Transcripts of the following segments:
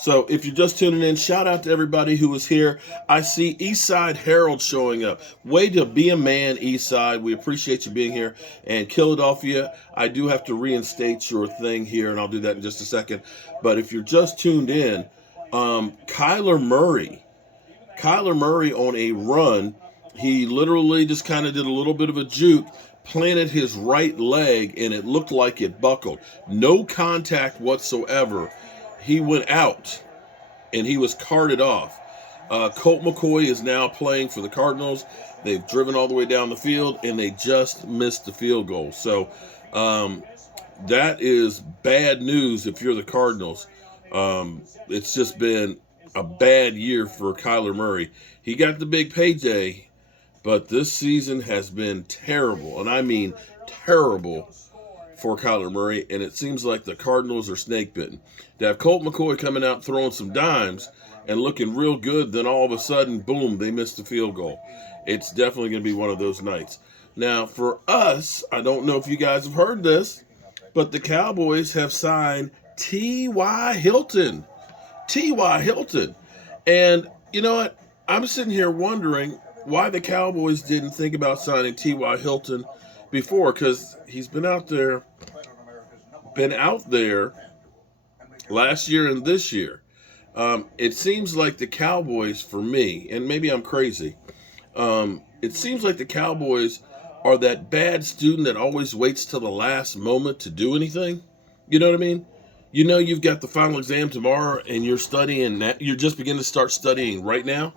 So if you're just tuning in, shout out to everybody who was here. I see Eastside Harold showing up. Way to be a man, Eastside. We appreciate you being here. And Philadelphia, I do have to reinstate your thing here, and I'll do that in just a second. But if you're just tuned in, Kyler Murray. Kyler Murray on a run, he literally just kind of did a little bit of a juke, planted his right leg, and it looked like it buckled. No contact whatsoever. He went out, and he was carted off. Colt McCoy is now playing for the Cardinals. They've driven all the way down the field, and they just missed the field goal. So that is bad news if you're the Cardinals. It's just been a bad year for Kyler Murray. He got the big payday, but this season has been terrible, and I mean terrible for Kyler Murray, and it seems like the Cardinals are snake bitten. To have Colt McCoy coming out throwing some dimes and looking real good, then all of a sudden, boom, they missed the field goal. It's definitely going to be one of those nights. Now, for us, I don't know if you guys have heard this, but the Cowboys have signed T.Y. Hilton. T.Y. Hilton. And you know what? I'm sitting here wondering why the Cowboys didn't think about signing T.Y. Hilton before, because he's been out there last year and this year. It seems like the Cowboys, for me, and maybe I'm crazy, it seems like the Cowboys are that bad student that always waits till the last moment to do anything. You know what I mean? You know you've got the final exam tomorrow and you're studying that. You're just beginning to start studying right now,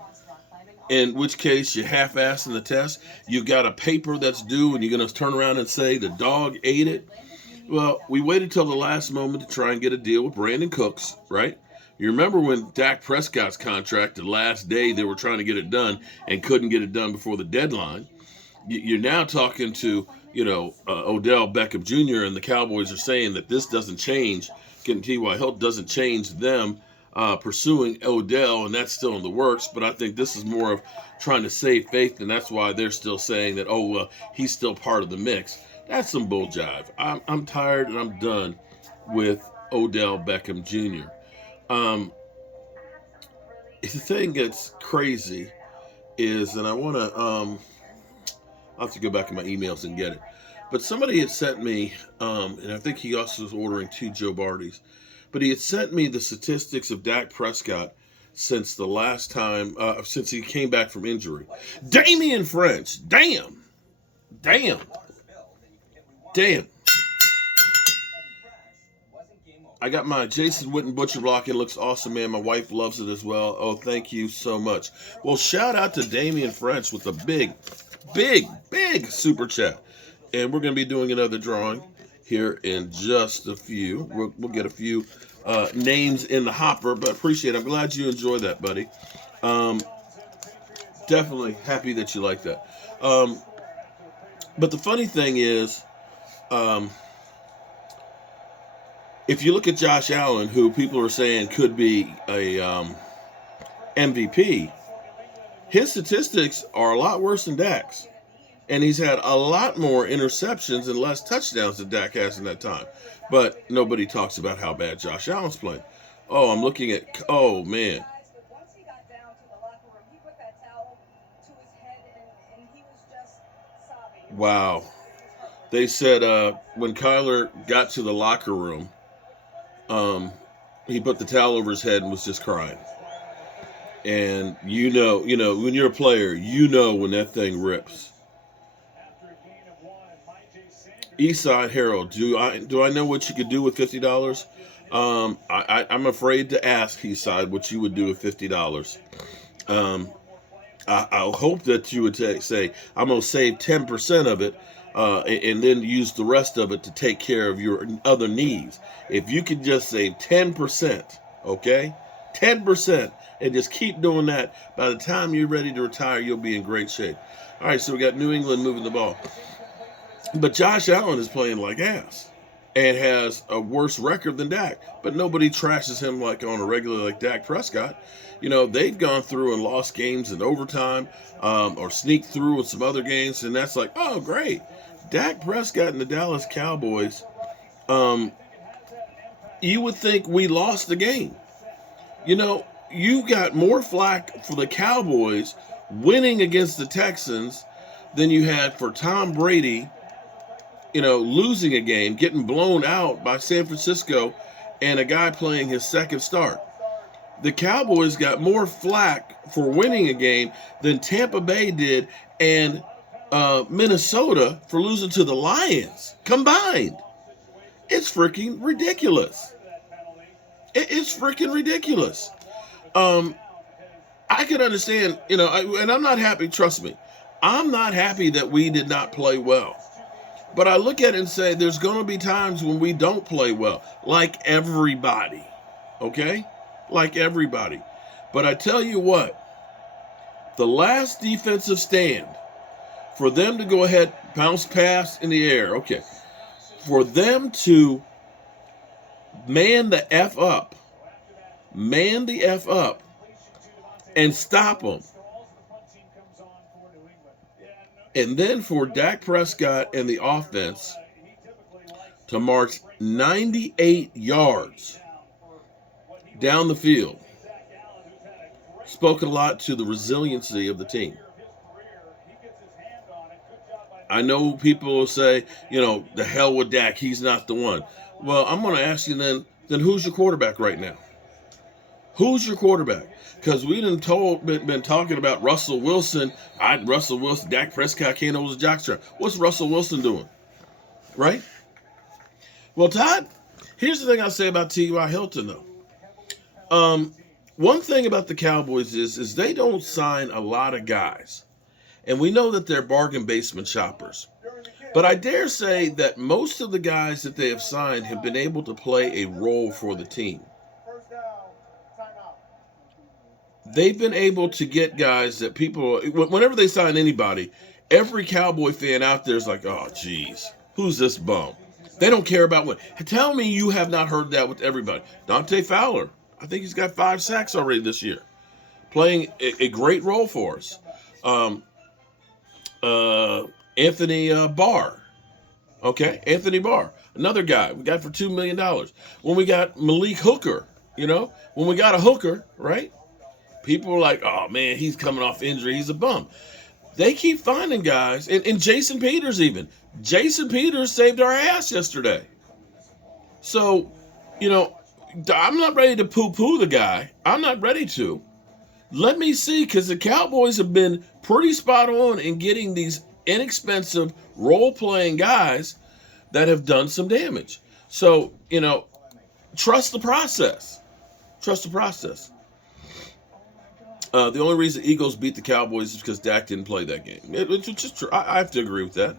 in which case you're half-assing the test. You've got a paper that's due and you're going to turn around and say the dog ate it. Well, we waited till the last moment to try and get a deal with Brandon Cooks, right? You remember when Dak Prescott's contract, the last day they were trying to get it done and couldn't get it done before the deadline. You're now talking to, Odell Beckham Jr., and the Cowboys are saying that this doesn't change. Getting T.Y. Hilton doesn't change them pursuing Odell, and that's still in the works. But I think this is more of trying to save faith, and that's why they're still saying that, oh, well, he's still part of the mix. That's some bull jive. I'm tired and I'm done with Odell Beckham Jr. The thing that's crazy is, and I want to, I'll have to go back in my emails and get it. But somebody had sent me, and I think he also was ordering 2 Joe Bardys, but he had sent me the statistics of Dak Prescott since the last time, since he came back from injury. Damian French, damn. I got my Jason Witten Butcher block. It looks awesome, man. My wife loves it as well. Oh, thank you so much. Well, shout out to Damian French with a big super chat. And we're going to be doing another drawing here in just a few. We'll get a few names in the hopper, but appreciate it. I'm glad you enjoyed that, buddy. Definitely happy that you like that. But the funny thing is, if you look at Josh Allen, who people are saying could be a MVP, his statistics are a lot worse than Dak's. And he's had a lot more interceptions and less touchdowns than Dak has in that time. But nobody talks about how bad Josh Allen's playing. Oh, I'm looking at, oh, man. Wow. They said when Kyler got to the locker room, he put the towel over his head and was just crying. And you know, when you're a player, when that thing rips. Eastside Harold, do I know what you could do with $50? I'm afraid to ask Eastside what you would do with $50. I hope that you would say, I'm going to save 10% of it, and then use the rest of it to take care of your other needs. If you could just save 10%, okay? 10%, and just keep doing that, by the time you're ready to retire, you'll be in great shape. All right, so we got New England moving the ball. But Josh Allen is playing like ass and has a worse record than Dak. But nobody trashes him like on a regular like Dak Prescott. They've gone through and lost games in overtime or sneaked through with some other games, and that's like, oh, great. Dak Prescott and the Dallas Cowboys, you would think we lost the game. You know, you got more flack for the Cowboys winning against the Texans than you had for Tom Brady, losing a game, getting blown out by San Francisco, and a guy playing his second start. The Cowboys got more flack for winning a game than Tampa Bay did, and Minnesota for losing to the Lions combined. It's freaking ridiculous. It's freaking ridiculous. I can understand, and I'm not happy. Trust me, I'm not happy that we did not play well. But I look at it and say there's going to be times when we don't play well, like everybody. Okay? Like everybody. But I tell you what, the last defensive stand, for them to go ahead, bounce pass in the air, okay, for them to man the F up, and stop them. And then for Dak Prescott and the offense to march 98 yards down the field spoke a lot to the resiliency of the team. I know people will say, the hell with Dak, he's not the one. Well, I'm going to ask you then who's your quarterback right now? Who's your quarterback? Because we been talking about Russell Wilson. Dak Prescott can't hold his jockstrap. What's Russell Wilson doing? Right? Well, Todd, here's the thing I'll say about T.Y. Hilton, though. One thing about the Cowboys is they don't sign a lot of guys. And we know that they're bargain basement shoppers. But I dare say that most of the guys that they have signed have been able to play a role for the team. They've been able to get guys that people, whenever they sign anybody, every Cowboy fan out there is like, oh, geez, who's this bum? They don't care about what. Tell me you have not heard that with everybody. Dante Fowler, I think he's got 5 sacks already this year, playing a great role for us. Anthony Barr. Okay, Anthony Barr, another guy we got for $2 million. When we got Malik Hooker, when we got a hooker, right? People are like, oh, man, he's coming off injury. He's a bum. They keep finding guys. And Jason Peters even. Jason Peters saved our ass yesterday. So, I'm not ready to poo-poo the guy. I'm not ready to. Let me see, because the Cowboys have been pretty spot on in getting these inexpensive role-playing guys that have done some damage. So, trust the process. Trust the process. The only reason the Eagles beat the Cowboys is because Dak didn't play that game. It's just true. I have to agree with that.